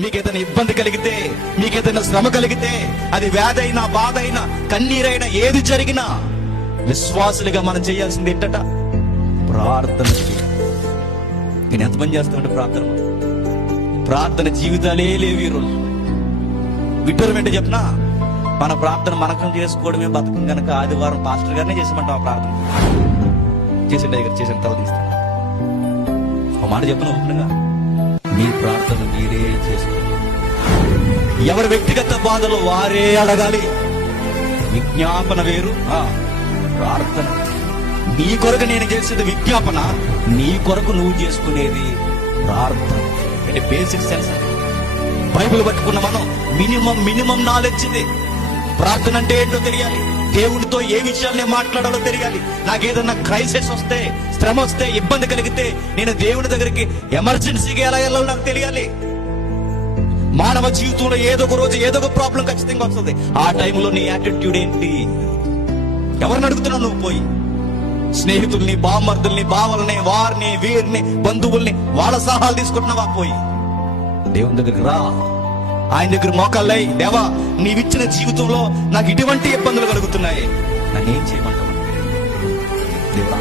మీకేదైనా ఇబ్బంది కలిగితే మీకేదైనా శ్రమ కలిగితే అది వ్యాధైనా బాధైనా బాధ అయినా కన్నీరైనా ఏది జరిగినా విశ్వాసులుగా మనం చేయాల్సింది ఏంటట? ప్రార్థన నేను ఎంతమంది చేస్తామంటే ప్రార్థన. ప్రార్థన జీవితాలే లేవు ఈ రోజు. విట్టూరు వెంట మన ప్రార్థన మనకం చేసుకోవడమే బతకం కనుక ఆదివారం పాస్టర్ గారినే చేసామంటాం ఆ ప్రార్థన. చేసిన దగ్గర చేసిన తల తీస్తాను. ఒక మాట చెప్పిన ఓపెన్గా మీ ప్రార్థన మీరే చేసుకోండి. ఎవరి వ్యక్తిగత బాధలు వారే అడగాలి. విజ్ఞాపన వేరు. ఆ, ప్రార్థన. నీ కొరకు నేను చేసేది విజ్ఞాపన. నీ కొరకు నువ్వు చేసుకునేది ప్రార్థన. అంటే బేసిక్ సెన్స్ బైబిల్ పట్టుకున్న మనం మినిమం మినిమం నాలెడ్జ్ ఇది. ప్రార్థన అంటే ఏంటో తెలియాలి. దేవుడితో ఏ విషయాల్ని మాట్లాడాలో తెలియాలి. నాకేదన్నా క్రైసిస్ వస్తే శ్రమ వస్తే ఇబ్బంది కలిగితే నేను దేవుని దగ్గరికి ఎమర్జెన్సీగా ఎలా వెళ్ళాలో నాకు తెలియాలి. మానవ జీవితంలో ఏదో ఒక రోజు ఏదో ఒక ప్రాబ్లం ఖచ్చితంగా వస్తుంది. ఆ టైంలో నీ యాటిట్యూడ్ ఏంటి? ఎవరిని అడుగుతున్నావు నువ్వు పోయి? స్నేహితుల్ని బామర్దుల్ని బావల్ని వారిని వీరిని బంధువుల్ని వాళ్ళ సలహాలు తీసుకుంటున్నావా పోయి? దేవుని దగ్గరికి రా. ఆయన దగ్గర మోకాళ్ళై దేవా నీవిచ్చిన జీవితంలో నాకు ఇటువంటి ఇబ్బందులు కలుగుతున్నాయి. నన్ను ఏం చేయమంటావు? దేవా